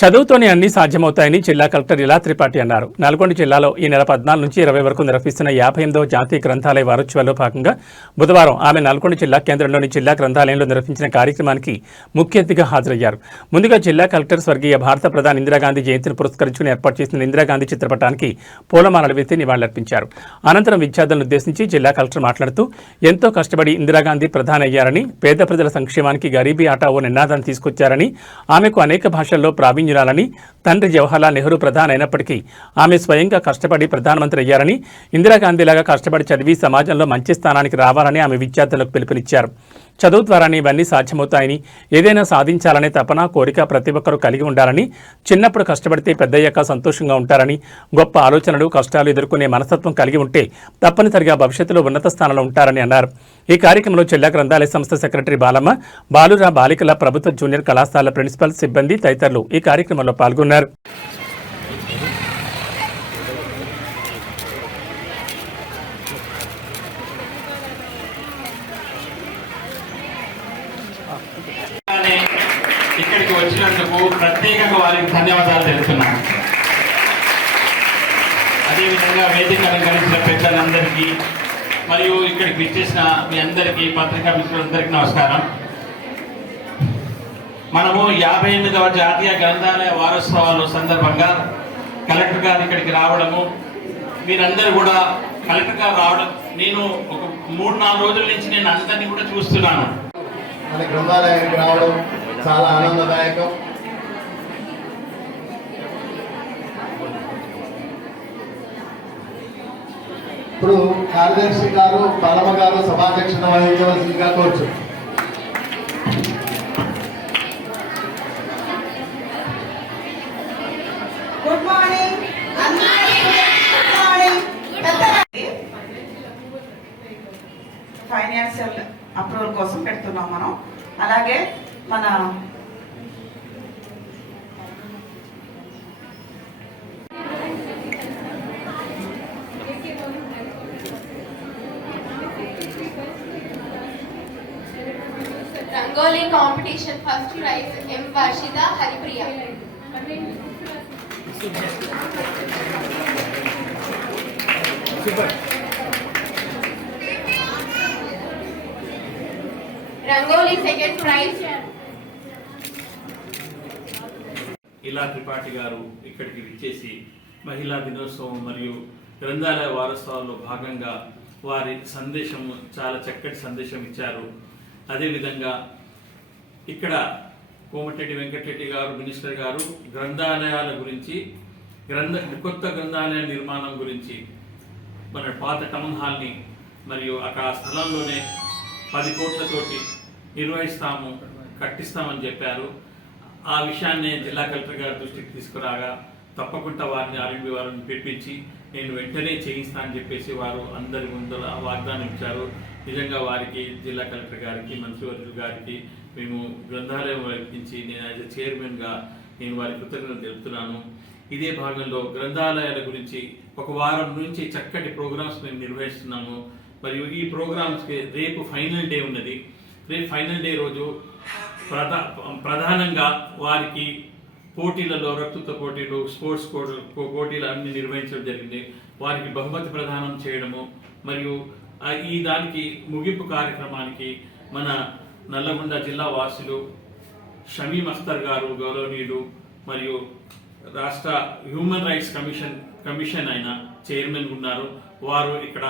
చదువుతోనే అన్ని సాధ్యమవుతాయని జిల్లా కలెక్టర్ ఇలా త్రిపాఠి అన్నారు. నల్గొండ జిల్లాలో ఈ నెల 14 నుంచి 20 వరకు నిర్వహిస్తున్న 58వ జాతీయ గ్రంథాలయ వారోత్సవాల్లో భాగంగా బుధవారం ఆమె నల్గొండ జిల్లా కేంద్రంలోని జిల్లా గ్రంథాలయంలో నిర్వహించిన కార్యక్రమానికి ముఖ్య అతిథిగా హాజరయ్యారు. ముందుగా జిల్లా కలెక్టర్ స్వర్గీయ భారత ప్రధాని ఇందిరాగాంధీ జయంతిని పురస్కరించుకుని ఏర్పాటు చేసిన ఇందిరాగాంధీ చిత్రపటానికి పూలమాలలు వేసి నివాళులర్పించారు. అనంతరం విద్యార్థులను ఉద్దేశించి జిల్లా కలెక్టర్ మాట్లాడుతూ ఎంతో కష్టపడి ఇందిరాగాంధీ ప్రధాని అయ్యారని, పేద ప్రజల సంక్షేమానికి గరీబీ ఆటా ఓ నినాదాన్ని తీసుకొచ్చారని, ఆమెకు అనేక భాషల్లో ప్రావీణ్యురాలని, తండ్రి జవహర్లాల్ నెహ్రూ ప్రధాని అయినప్పటికీ ఆమె స్వయంగా కష్టపడి ప్రధానమంత్రి అయ్యారని, ఇందిరాగాంధీలాగా కష్టపడి చదివి సమాజంలో మంచి స్థానానికి రావాలని ఆమె విద్యార్థులకు పిలుపునిచ్చారు. చదువు ద్వారానే ఇవన్నీ సాధ్యమవుతాయని, ఏదైనా సాధించాలనే తపన, కోరిక ప్రతి ఒక్కరూ కలిగి ఉండాలని, చిన్నప్పుడు కష్టపడితే పెద్దయ్యాక సంతోషంగా ఉంటారని, గొప్ప ఆలోచనలు, కష్టాలు ఎదుర్కొనే మనస్తత్వం కలిగి ఉంటే తప్పనిసరిగా భవిష్యత్తులో ఉన్నత స్థానంలో ఉంటారని అన్నారు. ఈ కార్యక్రమంలో జిల్లా గ్రంథాలయ సంస్థ సెక్రటరీ బాలమ్మ, బాలుర బాలికల ప్రభుత్వ జూనియర్ కళాశాల ప్రిన్సిపల్, సిబ్బంది తదితరులు ఈ కార్యక్రమంలో పాల్గొన్నారు. ఇక్కడికి వచ్చినందుకు ప్రత్యేకంగా వారికి ధన్యవాదాలు తెలుపుతున్నాను. అదేవిధంగా వేదిక అలంకరించిన పెద్దలందరికీ మరియు ఇక్కడికి విచ్చేసిన మీ అందరికీ, పత్రికా మిత్రులందరికీ నమస్కారం. మనము 58వ జాతీయ గ్రంథాలయ వారోత్సవాల సందర్భంగా కలెక్టర్ గారు ఇక్కడికి రావడము, మీరందరూ కూడా కలెక్టర్ గారు రావడం, నేను ఒక 3-4 రోజుల నుంచి నేను అందరినీ కూడా చూస్తున్నాను. మన గ్రంథాలయానికి రావడం చాలా ఆనందదాయకం. ఇప్పుడు కార్యదర్శి గారు, బాలమ్మ గారు సభాధ్యక్షత వహించవలసిందిగా కోరుచు. Good morning. ఫైనాన్షియల్ అప్రూవల్ కోసం పెడుతున్నాం మనం. అలాగే మన Rangoli competition first prize M Varshita Haripriya. Rangoli second prize Ila Tripathi గారు ఇక్కడికి విచ్చేసి మహిళా దినోత్సవం మరియు గ్రంథాలయ వారోత్సవాల్లో భాగంగా వారి సందేశం, చాలా చక్కటి సందేశం ఇచ్చారు. అదేవిధంగా ఇక్కడ కోమటిరెడ్డి వెంకటరెడ్డి గారు, మినిస్టర్ గారు గ్రంథాలయాల గురించి, కొత్త గ్రంథాలయ నిర్మాణం గురించి, మన పాత టౌన్ హాల్ని మరియు అక్కడ స్థలంలోనే 10 కోట్లతోటి కట్టిస్తామని చెప్పారు. ఆ విషయాన్ని జిల్లా కలెక్టర్ గారి దృష్టికి తీసుకురాగా తప్పకుండా వారిని ఆర్ఎండ్బి వారిని పిలిపించి నేను వెంటనే చేయిస్తానని చెప్పేసి వారు అందరి ముందర వాగ్దానం ఇచ్చారు. నిజంగా వారికి, జిల్లా కలెక్టర్ గారికి, మంత్రివర్యులు గారికి మేము గ్రంథాలయం నుంచి నేను యాజ్ ఎ చైర్మన్గా నేను వారి కృతజ్ఞతలు తెలుపుతున్నాను. ఇదే భాగంలో గ్రంథాలయాల గురించి ఒక వారం నుంచి చక్కటి ప్రోగ్రామ్స్ మేము నిర్వహిస్తున్నాము. మరియు ఈ ప్రోగ్రామ్స్కి రేపు ఫైనల్ డే ఉన్నది. రేపు ఫైనల్ డే రోజు ప్రధానంగా వారికి పోటీలలో, రక్తృత్వ పోటీలు, స్పోర్ట్స్ పోటీలు అన్ని నిర్వహించడం జరిగింది. వారికి బహుమతి ప్రదానం చేయడము మరియు ఈ దానికి ముగింపు కార్యక్రమానికి మన నల్లగొండ జిల్లా వాసులు షమీం అఖ్తర్ గారు, గౌరవనీయులు, మరియు రాష్ట్ర హ్యూమన్ రైట్స్ కమిషన్ అయిన చైర్మన్ ఉన్నారు. వారు ఇక్కడ